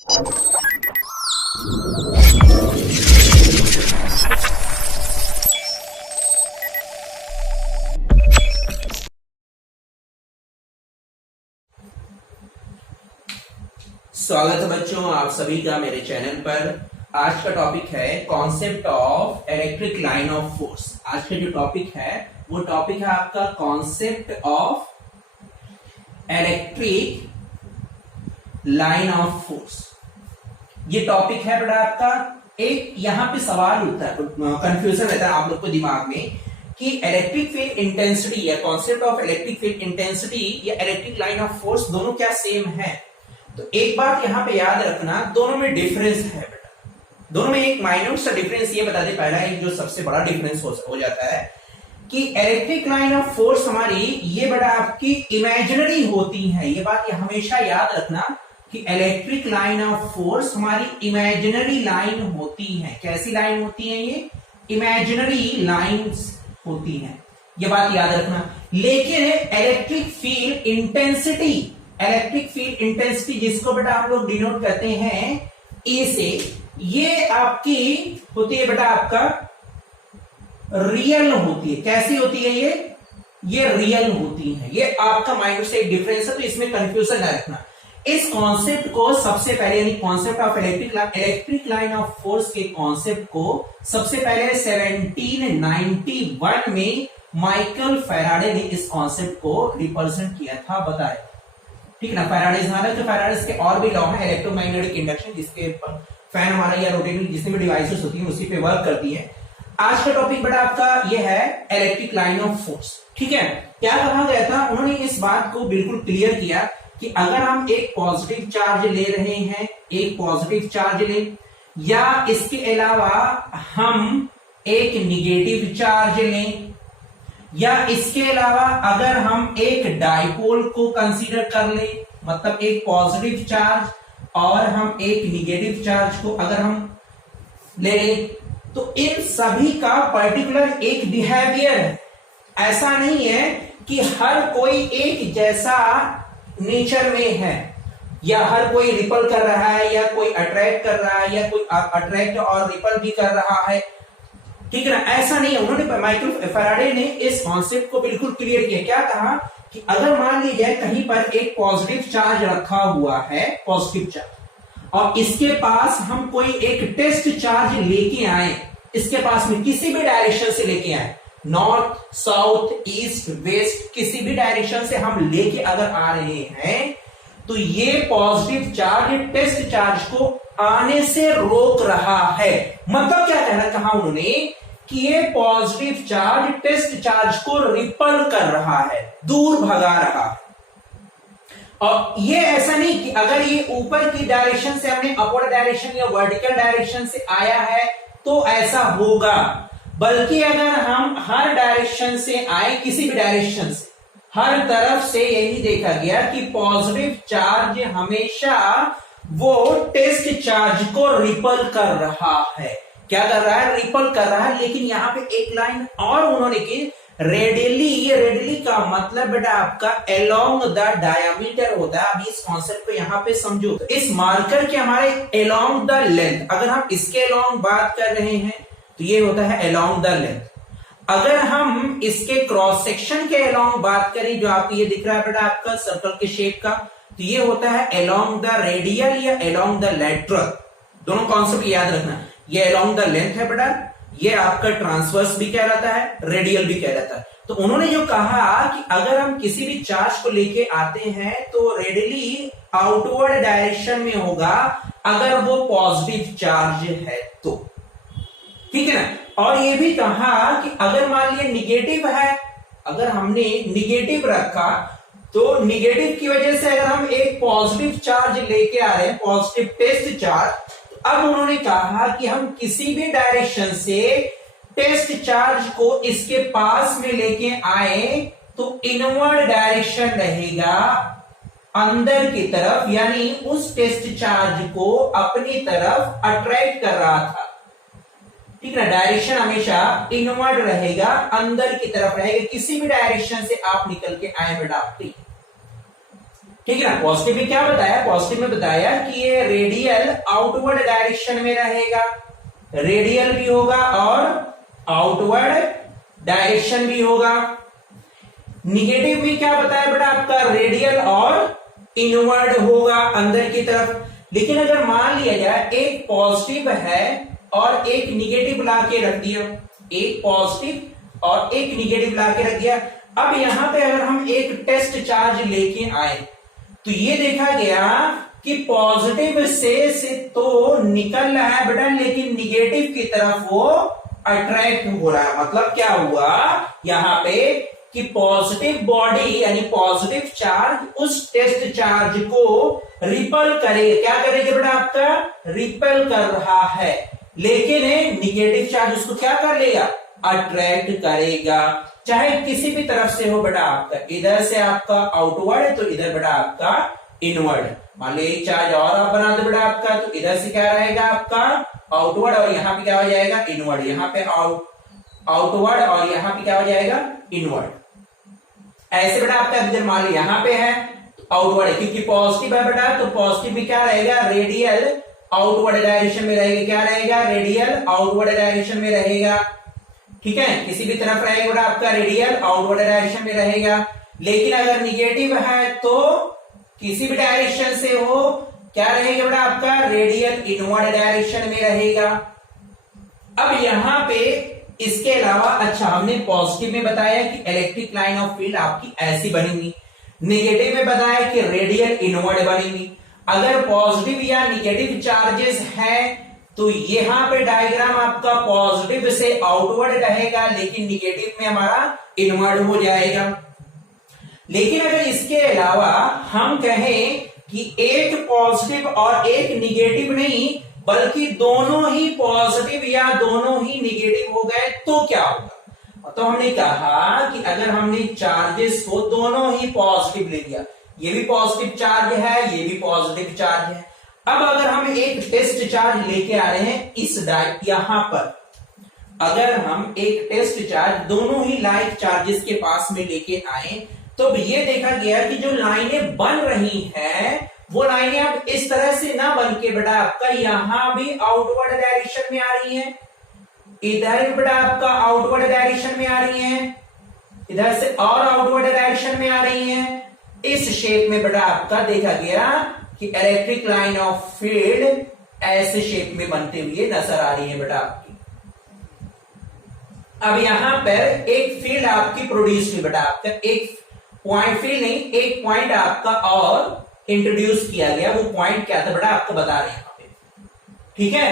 स्वागत है बच्चों आप सभी का मेरे चैनल पर। आज का टॉपिक है concept of electric line of force. आज का जो टॉपिक है वो टॉपिक है आपका concept of electric line of force. ये टॉपिक है बेटा आपका। एक यहां पे सवाल होता है, कंफ्यूजन रहता है आप लोग को दिमाग में कि इलेक्ट्रिक फील्ड इंटेंसिटी या concept of electric field intensity या इलेक्ट्रिक लाइन ऑफ फोर्स दोनों क्या सेम है। तो एक बात यहां पे याद रखना, दोनों में डिफरेंस है बेटा। दोनों में एक माइन्यूट सा डिफरेंस ये बता दे। पहला एक जो सबसे बड़ा डिफरेंस हो जाता है कि इलेक्ट्रिक लाइन ऑफ फोर्स हमारी ये बेटा आपकी इमेजिनरी होती है। ये बात ये हमेशा याद रखना कि इलेक्ट्रिक लाइन ऑफ फोर्स हमारी इमेजिनरी लाइन होती है। कैसी लाइन होती है? ये इमेजिनरी लाइंस होती हैं, ये बात याद रखना। लेकिन electric field intensity, electric field intensity जिसको बेटा हम लोग डिनोट करते हैं ए से, ये आपकी होती है बेटा आपका रियल होती है। कैसी होती है ये रियल होती है। ये आपका माइंड से एक डिफरेंस है, तो इसमें कंफ्यूजन ना रखना। इस कॉन्सेप्ट को सबसे पहले यानी concept of electric line of force के कॉन्सेप्ट को सबसे पहले 1791 में माइकल फैराडे ने इस कॉन्सेप्ट को रिप्रेजेंट किया था, बताया। ठीक है ना। फैराडेज हालांकि फैराडेज के और भी लॉ है, इलेक्ट्रोमैग्नेटिक इंडक्शन जिसके फैन हमारा या रोटेटिंग जितनी भी डिवाइसेस होती है उसी पे वर्क करती है। आज का टॉपिक बेटा आपका ये है इलेक्ट्रिक लाइन ऑफ फोर्स। ठीक है। क्या कहा गया था, उन्होंने इस बात को बिल्कुल क्लियर किया कि अगर हम एक पॉजिटिव चार्ज ले रहे हैं, एक पॉजिटिव चार्ज ले, या इसके अलावा हम एक निगेटिव चार्ज लें, या इसके अलावा अगर हम एक डाइपोल को कंसीडर कर ले, मतलब एक पॉजिटिव चार्ज और हम एक निगेटिव चार्ज को अगर हम ले लें, तो इन सभी का पर्टिकुलर एक बिहेवियर है। ऐसा नहीं है कि हर कोई एक जैसा नेचर में है, या हर कोई रिपल कर रहा है, या कोई अट्रैक्ट कर रहा है, या कोई अट्रैक्ट और रिपल भी कर रहा है। ठीक है ना। ऐसा नहीं है। उन्होंने माइकल फैराडे ने इस कॉन्सेप्ट को बिल्कुल क्लियर किया। क्या कहा कि अगर मान लीजिए कहीं पर एक पॉजिटिव चार्ज रखा हुआ है, पॉजिटिव चार्ज, और इसके पास हम कोई एक टेस्ट चार्ज लेके आए, इसके पास में किसी भी डायरेक्शन से लेके आए, नॉर्थ साउथ ईस्ट वेस्ट किसी भी डायरेक्शन से हम लेके अगर आ रहे हैं, तो ये पॉजिटिव चार्ज टेस्ट चार्ज को आने से रोक रहा है। मतलब क्या कहा उन्होंने कि ये पॉजिटिव चार्ज टेस्ट चार्ज को रिपल कर रहा है, दूर भगा रहा है। और ये ऐसा नहीं कि अगर ये ऊपर की डायरेक्शन से हमने अपवर्ड डायरेक्शन या वर्टिकल डायरेक्शन से आया है तो ऐसा होगा, बल्कि अगर हम हर डायरेक्शन से आए, किसी भी डायरेक्शन से, हर तरफ से यही देखा गया कि पॉजिटिव चार्ज हमेशा वो टेस्ट चार्ज को रिपल कर रहा है। क्या कर रहा है? रिपल कर रहा है। लेकिन यहां पे एक लाइन और उन्होंने की, रेडियली। ये रेडियली का मतलब बेटा आपका अलोंग द डायमीटर होता है। अभी इस कॉन्सेप्ट को यहां पे समझो। तो इस मार्कर के हमारे अलोंग द लेंथ, अगर हम इसके अलोंग बात कर रहे हैं तो ये होता है अलोंग द लेंथ। अगर हम इसके क्रॉस सेक्शन के अलोंग बात करें, जो आप ये दिख रहा है बेटा आपका सर्कल के शेप का, तो ये होता है अलोंग द रेडियल या अलोंग द लेटरल। दोनों कॉन्सेप्ट याद रखना। ये अलोंग द लेंथ है बेटा, ये आपका ट्रांसवर्स भी कहलाता है, रेडियल भी कहलाता है। तो उन्होंने जो कहा कि अगर हम किसी भी चार्ज को लेके आते हैं तो रेडियली आउटवर्ड डायरेक्शन में होगा अगर वो पॉजिटिव चार्ज है तो। ठीक है ना। और ये भी कहा कि अगर मान लिया निगेटिव है, अगर हमने निगेटिव रखा तो निगेटिव की वजह से अगर हम एक पॉजिटिव चार्ज लेके आ रहे हैं, पॉजिटिव टेस्ट चार्ज, तो अब उन्होंने कहा कि हम किसी भी डायरेक्शन से टेस्ट चार्ज को इसके पास में लेके आए तो इनवर्ड डायरेक्शन रहेगा अंदर की तरफ, यानी उस टेस्ट चार्ज को अपनी तरफ अट्रैक्ट कर रहा था। ठीक है ना। डायरेक्शन हमेशा इनवर्ड रहेगा, अंदर की तरफ रहेगा। किसी भी डायरेक्शन से आप निकल के आए बेटा, ठीक है ना। पॉजिटिव में क्या बताया, पॉजिटिव में बताया कि ये रेडियल आउटवर्ड डायरेक्शन में रहेगा, रेडियल भी होगा और आउटवर्ड डायरेक्शन भी होगा। निगेटिव में क्या बताया बेटा आपका, रेडियल और इनवर्ड होगा, अंदर की तरफ। लेकिन अगर मान लिया जाए एक पॉजिटिव है और एक निगेटिव ला के रख दिया, एक पॉजिटिव और एक निगेटिव ला के रख दिया, अब यहां पे अगर हम एक टेस्ट चार्ज लेके आए तो ये देखा गया कि पॉजिटिव से तो निकल रहा है बेटा, लेकिन निगेटिव की तरफ वो अट्रैक्ट हो रहा है। मतलब क्या हुआ यहां पे कि पॉजिटिव बॉडी यानी पॉजिटिव चार्ज उस टेस्ट चार्ज को रिपल करेगा। क्या करेगा बेटा आपका, रिपल कर रहा है, लेकिन निगेटिव चार्ज उसको क्या कर लेगा, अट्रैक्ट करेगा, चाहे किसी भी तरफ से हो बेटा आपका। इधर से आपका आउटवर्ड तो इधर बेटा आपका इनवर्ड। मान लो एक चार्ज और आप बना दो बेटा आपका, तो इधर से क्या रहेगा आपका आउटवर्ड और यहां पे क्या हो जाएगा इनवर्ड, यहां पे आउटवर्ड और यहां पे क्या हो जाएगा इनवर्ड। ऐसे बेटा आपका इधर मान लो यहां पे है आउटवर्ड, क्योंकि पॉजिटिव है बेटा, तो पॉजिटिव भी क्या रहेगा, रेडियल आउटवर्ड डायरेक्शन में रहेगा। क्या रहेगा, रेडियल आउटवर्ड डायरेक्शन में रहेगा। ठीक है, किसी भी तरफ रहेगा बेटा आपका रेडियल आउटवर्ड डायरेक्शन में रहेगा। लेकिन अगर निगेटिव है तो किसी भी डायरेक्शन से हो, क्या रहेगा बेटा आपका, रेडियल इनवर्ड डायरेक्शन में रहेगा। अब यहां पे इसके अलावा, अच्छा हमने पॉजिटिव में बताया कि इलेक्ट्रिक लाइन ऑफ फील्ड आपकी ऐसी बनेगी, नेगेटिव में बताया कि रेडियल इनवर्ड बनेगी। अगर पॉजिटिव या निगेटिव चार्जेस हैं तो यहां पे डायग्राम आपका पॉजिटिव से आउटवर्ड रहेगा, लेकिन निगेटिव में हमारा इनवर्ड हो जाएगा। लेकिन अगर इसके अलावा हम कहें कि एक पॉजिटिव और एक निगेटिव नहीं, बल्कि दोनों ही पॉजिटिव या दोनों ही निगेटिव हो गए तो क्या होगा। तो हमने कहा कि अगर हमने चार्जेस को दोनों ही पॉजिटिव ले लिया, ये भी पॉजिटिव चार्ज है, ये भी पॉजिटिव चार्ज है। अब अगर हम एक टेस्ट चार्ज लेके आ रहे हैं इस यहां पर, अगर हम एक टेस्ट चार्ज दोनों ही लाइक चार्जेस के पास में लेके आए, तो ये देखा गया कि जो लाइनें बन रही हैं वो लाइनें अब इस तरह से ना बन के बेटा आपका यहां भी आउटवर्ड डायरेक्शन में आ रही हैं, इधर बेटा आपका आउटवर्ड डायरेक्शन में आ रही हैं, इधर से और आउटवर्ड डायरेक्शन में आ रही हैं। इस शेप में बेटा आपका देखा गया कि इलेक्ट्रिक लाइन ऑफ फील्ड ऐसे शेप में बनते हुए नजर आ रही है बेटा आपकी। अब यहां पर एक फील्ड आपकी प्रोड्यूस हुई बेटा आपका, एक पॉइंट फील्ड नहीं, एक पॉइंट आपका और इंट्रोड्यूस किया गया। वो पॉइंट क्या था बेटा आपको बता रहे हैं यहां पे। ठीक है,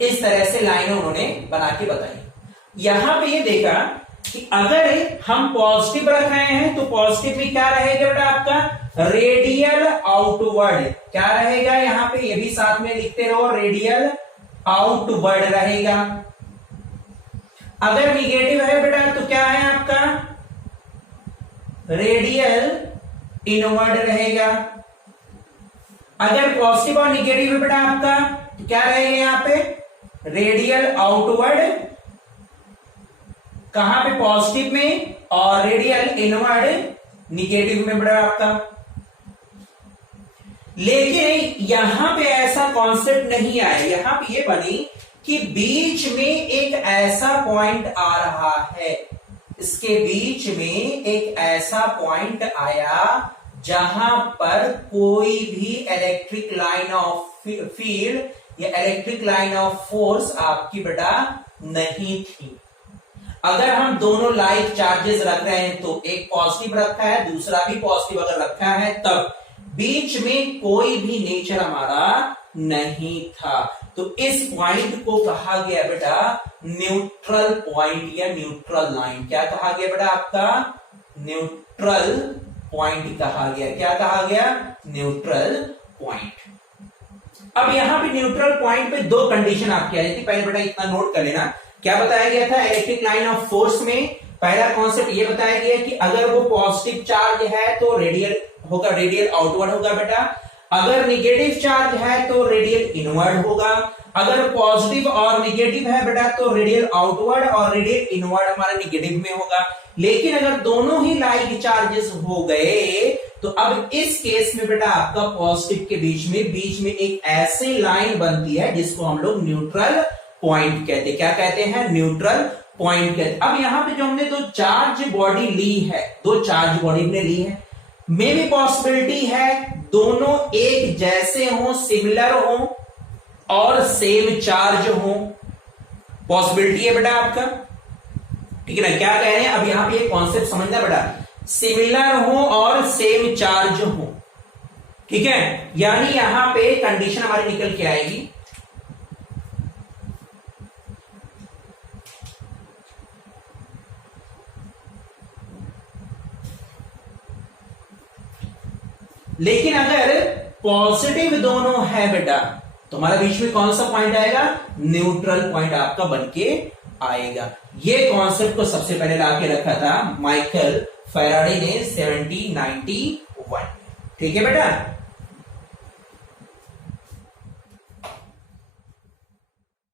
इस तरह से लाइन उन्होंने बना के बताई। यहां पे ये देखा कि अगर हम पॉजिटिव रख रहे हैं तो पॉजिटिव में क्या रहेगा बेटा आपका, रेडियल आउटवर्ड। क्या रहेगा यहां पे, ये भी साथ में लिखते रहो, रेडियल आउटवर्ड रहेगा। अगर निगेटिव है बेटा तो क्या है आपका, रेडियल इनवर्ड रहेगा। अगर पॉजिटिव और निगेटिव है बेटा आपका तो क्या रहेगा यहां पे, रेडियल आउटवर्ड, कहां पे, पॉजिटिव में, और रेडियल इनवर्ड निगेटिव में बेटा आपका। लेकिन यहां पे ऐसा कॉन्सेप्ट नहीं आया, यहां पे ये बनी कि बीच में एक ऐसा पॉइंट आ रहा है, इसके बीच में एक ऐसा पॉइंट आया जहां पर कोई भी इलेक्ट्रिक लाइन ऑफ फील्ड या इलेक्ट्रिक लाइन ऑफ फोर्स आपकी बेटा नहीं थी। अगर हम दोनों लाइक चार्जेस रख रहे हैं तो एक पॉजिटिव रखा है, दूसरा भी पॉजिटिव अगर रखा है, तब बीच में कोई भी नेचर हमारा नहीं था। तो इस पॉइंट को कहा गया बेटा न्यूट्रल पॉइंट या न्यूट्रल लाइन। क्या कहा गया बेटा आपका, न्यूट्रल पॉइंट कहा गया। क्या कहा गया, न्यूट्रल पॉइंट। अब यहां पे न्यूट्रल पॉइंट पे दो कंडीशन आपकी आ जाती, पहले बेटा इतना नोट कर लेना। क्या बताया गया था इलेक्ट्रिक लाइन ऑफ फोर्स में, पहला कॉन्सेप्ट ये बताया गया कि अगर वो पॉजिटिव चार्ज है तो रेडियल होगा, रेडियल आउटवर्ड होगा बेटा। अगर निगेटिव चार्ज है तो रेडियल इनवर्ड होगा, अगर पॉजिटिव और निगेटिव है बेटा तो रेडियल आउटवर्ड और रेडियल इनवर्ड हमारा निगेटिव में होगा। लेकिन अगर दोनों ही लाइक चार्जेस हो गए तो अब इस केस में बेटा आपका पॉजिटिव के बीच में एक ऐसी लाइन बनती है जिसको हम लोग न्यूट्रल पॉइंट कहते हैं। क्या कहते हैं? न्यूट्रल पॉइंट कहते हैं। अब यहां पे जो हमने दो चार्ज बॉडी ली है, दो चार्ज बॉडी हमने ली है, मे भी पॉसिबिलिटी है दोनों एक जैसे हो, सिमिलर हो और सेम चार्ज हो, पॉसिबिलिटी है बेटा आपका, ठीक है ना। क्या कह रहे हैं अब यहां पे ये कॉन्सेप्ट समझना बेटा, सिमिलर हो और सेम चार्ज हो, ठीक है। यानी यहां पे कंडीशन हमारी निकल के आएगी लेकिन अगर पॉजिटिव दोनों है बेटा तो हमारे बीच में कौन सा पॉइंट आएगा? न्यूट्रल पॉइंट आपका बनके आएगा। ये कॉन्सेप्ट को सबसे पहले लाके रखा था माइकल फैराडे ने 1791, ठीक है बेटा।